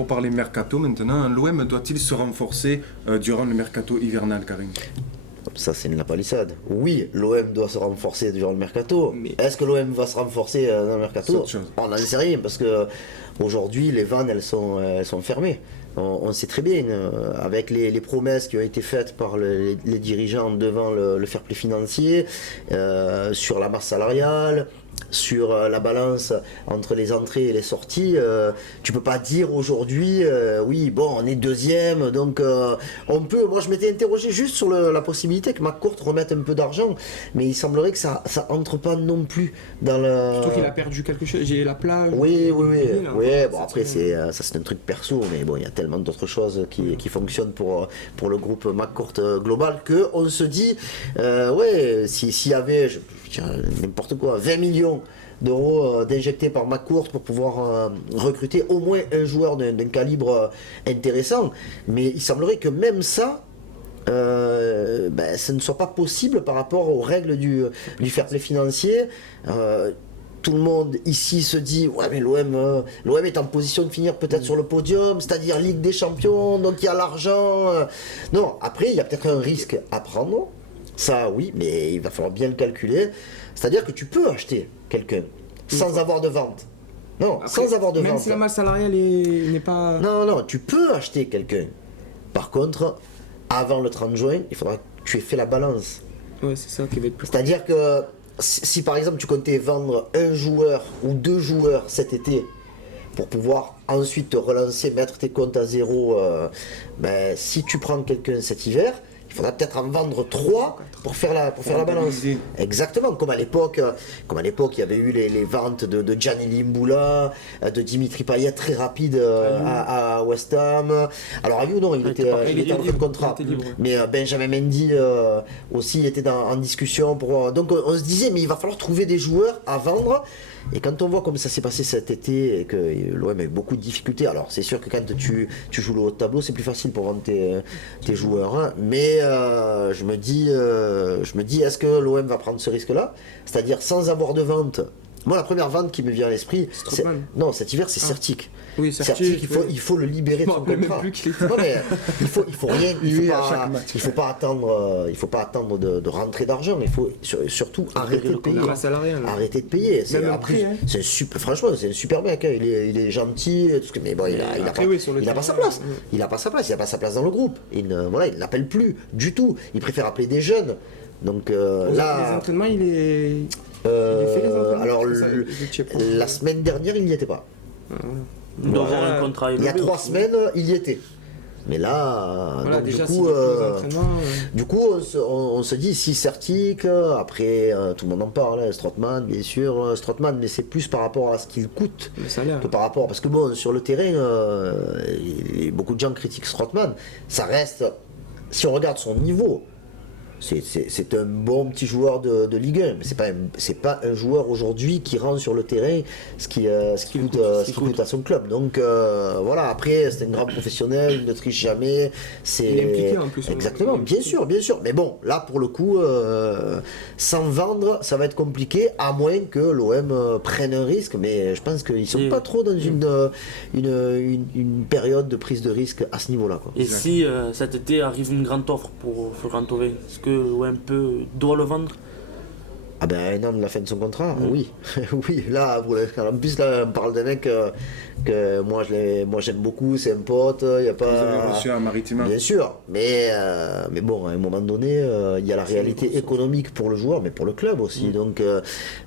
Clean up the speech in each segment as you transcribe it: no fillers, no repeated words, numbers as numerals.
pour parler mercato maintenant, l'OM doit-il se renforcer durant le mercato hivernal, Karim? Ça, c'est une la palissade. Oui, l'OM doit se renforcer durant le mercato. Mais est-ce que l'OM va se renforcer dans le mercato? On n'en sait rien parce que aujourd'hui, les vannes, elles sont fermées. On sait très bien, avec les promesses qui ont été faites par les dirigeants devant le fair play financier, sur la masse salariale, sur la balance entre les entrées et les sorties, tu peux pas dire aujourd'hui oui bon on est deuxième donc on peut. Moi je m'étais interrogé juste sur la possibilité que McCourt remette un peu d'argent, mais il semblerait que ça entre pas non plus dans le. Surtout qu'il a perdu quelque chose, j'ai la plage. Oui, bon après c'est un truc perso, mais bon il y a tellement d'autres choses qui fonctionnent pour le groupe McCourt global que on se dit s'il y avait n'importe quoi 20 millions d'euros d'injectés par McCourt pour pouvoir recruter au moins un joueur d'un calibre intéressant, mais il semblerait que même ça ce ne soit pas possible par rapport aux règles du fair play financier. Tout le monde ici se dit ouais mais l'OM est en position de finir peut-être sur le podium, c'est-à-dire Ligue des Champions, donc il y a l'argent. Non, après il y a peut-être un risque à prendre. Ça oui, mais il va falloir bien le calculer. C'est-à-dire que tu peux acheter quelqu'un sans avoir de vente. Non, après, sans avoir de vente. Même si la masse salariale n'est pas... Non, tu peux acheter quelqu'un. Par contre, avant le 30 juin, il faudra que tu aies fait la balance. Ouais, c'est ça qui va être plus... C'est-à-dire que si par exemple tu comptais vendre un joueur ou deux joueurs cet été pour pouvoir ensuite te relancer, mettre tes comptes à zéro, si tu prends quelqu'un cet hiver, il faudra peut-être en vendre 3 pour faire la balance. Exactement, comme à l'époque, il y avait eu les ventes de Gianni Limboula, de Dimitri Payet très rapide à West Ham. Alors Ayou, non, il était en fin de contrat. Mais Benjamin Mendy aussi était en discussion. Donc on se disait, mais il va falloir trouver des joueurs à vendre. Et quand on voit comme ça s'est passé cet été et que l'OM a eu beaucoup de difficultés, alors c'est sûr que quand tu joues le haut de tableau, c'est plus facile pour vendre tes joueurs, hein. Mais je me dis, est-ce que l'OM va prendre ce risque-là? C'est-à-dire sans avoir de vente. Moi, la première vente qui me vient à l'esprit, cet hiver, c'est Certic. Oui, Certic, il faut le libérer de son contrat. Non, mais il faut rien, il faut pas attendre de rentrer d'argent. Il faut surtout arrêter de payer. Arrêter de payer. Franchement, c'est un super mec. Hein. Il est gentil, tout ce que, mais bon, il a pas sa place. Il a pas sa place dans le groupe. Il n'appelle plus du tout. Il préfère appeler des jeunes. Donc là. Les entraînements, il fait les entraînements. Alors la semaine dernière, il n'y était pas. Il doit avoir un contrat. Il y a 3 semaines, il y était. Mais là, voilà, donc, déjà, du coup, on se dit si Certic, après tout le monde en parle, Strootman, bien sûr, Strootman, mais c'est plus par rapport à ce qu'il coûte que par rapport, parce que bon, sur le terrain, beaucoup de gens critiquent Strootman. Ça reste, si on regarde son niveau. C'est un bon petit joueur de Ligue 1, mais c'est pas un joueur aujourd'hui qui rend sur le terrain ce qui coûte à son club. Donc voilà, après c'est un grand professionnel, il ne triche jamais. Il est impliqué en plus. Exactement, bien sûr. Mais bon, là pour le coup, sans vendre, ça va être compliqué, à moins que l'OM prenne un risque, mais je pense qu'ils sont pas trop dans une période de prise de risque à ce niveau-là, quoi. Et si cet été arrive une grande offre pour Florent Thauvin, est-ce que l'OM doit le vendre? Ah ben un an de la fin de son contrat, oui. Oui, là, en plus là, on parle d'un mec que moi j'aime beaucoup, c'est un pote, il y a pas... Vous avez reçu un Maritima. Bien sûr, mais bon, à un moment donné, il y a la réalité économique pour le joueur, mais pour le club aussi. Donc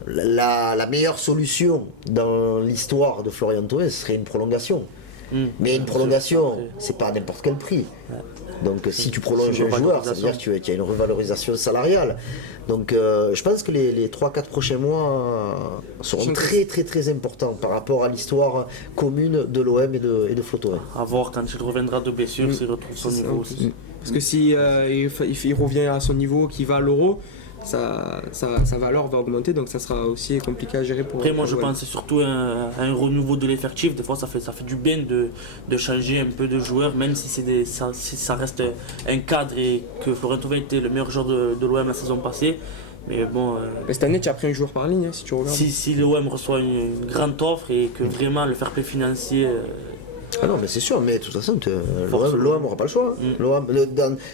la meilleure solution dans l'histoire de Florian Thauvin, ce serait une prolongation. Mais une prolongation, c'est pas à n'importe quel prix. Donc si tu prolonges un joueur, ça veut dire que tu as une revalorisation salariale. Donc je pense que les 3-4 prochains mois seront très très très importants par rapport à l'histoire commune de l'OM et de Flo Thauvin. À voir quand il reviendra de blessure, s'il retrouve son niveau aussi. Parce que si il revient à son niveau, qu'il va à l'Euro, sa valeur va augmenter, donc ça sera aussi compliqué à gérer pour... Après moi je pense que c'est surtout un renouveau de l'effectif. Des fois ça fait du bien de changer un peu de joueurs, même si ça reste un cadre et que Florent Thauvin était le meilleur joueur de l'OM la saison passée. Mais bon, cette année tu as pris un joueur par ligne, si tu regardes. Si l'OM reçoit une grande offre et que vraiment le fair play financier Ah non, mais c'est sûr, mais de toute façon, l'OM n'aura pas le choix.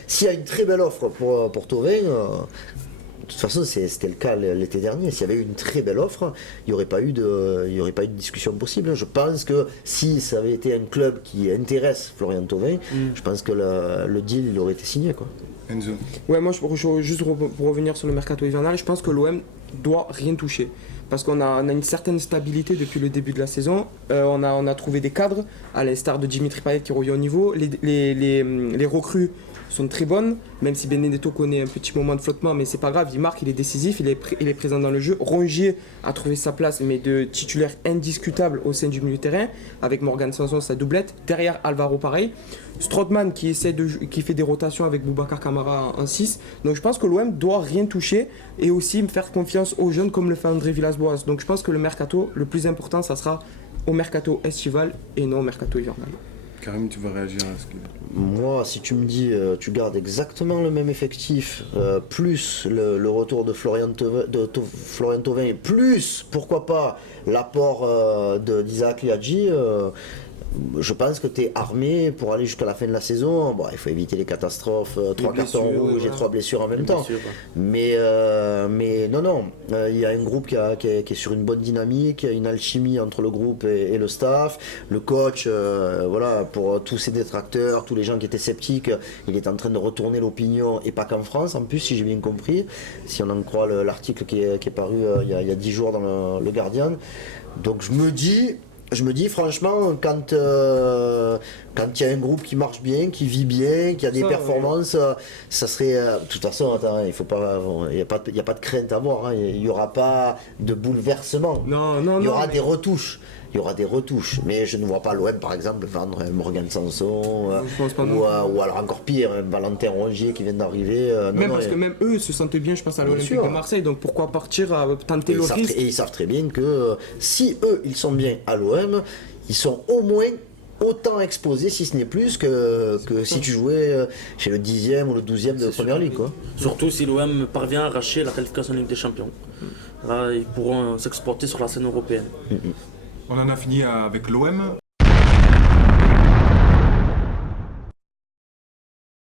S'il y a une très belle offre pour Thauvin, de toute façon, c'était le cas l'été dernier. S'il y avait eu une très belle offre, il n'y aurait pas eu de discussion possible. Je pense que si ça avait été un club qui intéresse Florian Thauvin, je pense que le deal il aurait été signé, quoi. Enzo. Ouais, moi, juste pour revenir sur le mercato hivernal, je pense que l'OM doit rien toucher. Parce qu'on a une certaine stabilité depuis le début de la saison. On a trouvé des cadres, à l'instar de Dimitri Payet qui revient au niveau. Les recrues sont très bonnes, même si Benedetto connaît un petit moment de flottement, mais c'est pas grave, il marque, il est décisif, il est présent dans le jeu. Rongier a trouvé sa place, mais de titulaire indiscutable au sein du milieu de terrain, avec Morgan Sanson, sa doublette. Derrière, Alvaro, pareil. Strootman qui fait des rotations avec Boubacar Kamara en 6. Donc je pense que l'OM doit rien toucher et aussi faire confiance aux jeunes comme le fait André Villas-Boas. Donc je pense que le mercato, le plus important, ça sera au mercato estival et non au mercato hivernal. Karim, tu vas réagir à ce que... Moi, si tu me dis tu gardes exactement le même effectif, plus le retour de Florian Thauvin, et plus, pourquoi pas, l'apport d'Isaac Liadji, je pense que tu es armé pour aller jusqu'à la fin de la saison. Bon, il faut éviter les catastrophes, 3 cartons rouges et 3 blessures en même temps. Mais non, il y a un groupe qui est sur une bonne dynamique, il y a une alchimie entre le groupe et le staff. Le coach, voilà, pour tous ses détracteurs, tous les gens qui étaient sceptiques, il est en train de retourner l'opinion, et pas qu'en France en plus, si j'ai bien compris, si on en croit l'article qui est paru il y a 10 jours dans le Guardian. Donc je me dis franchement, quand il y a un groupe qui marche bien, qui vit bien, qui a des performances, ça serait... de toute façon, attends, il n'y a pas de crainte à avoir, hein, il n'y aura pas de bouleversement. Il y aura des retouches. Mais je ne vois pas l'OM par exemple vendre un Morgan Sanson ou alors encore pire, un Valentin Rongier qui vient d'arriver. Que même eux se sentent bien, je pense, à l'Olympique de Marseille, donc pourquoi partir à tenter le risque. Et ils savent très bien que si eux ils sont bien à l'OM, ils sont au moins autant exposés, si ce n'est plus, que si tu jouais chez le 10e ou le 12e de Première Ligue, quoi. Surtout si l'OM parvient à arracher la qualification en Ligue des Champions. Là, ils pourront s'exporter sur la scène européenne. On en a fini avec l'OM.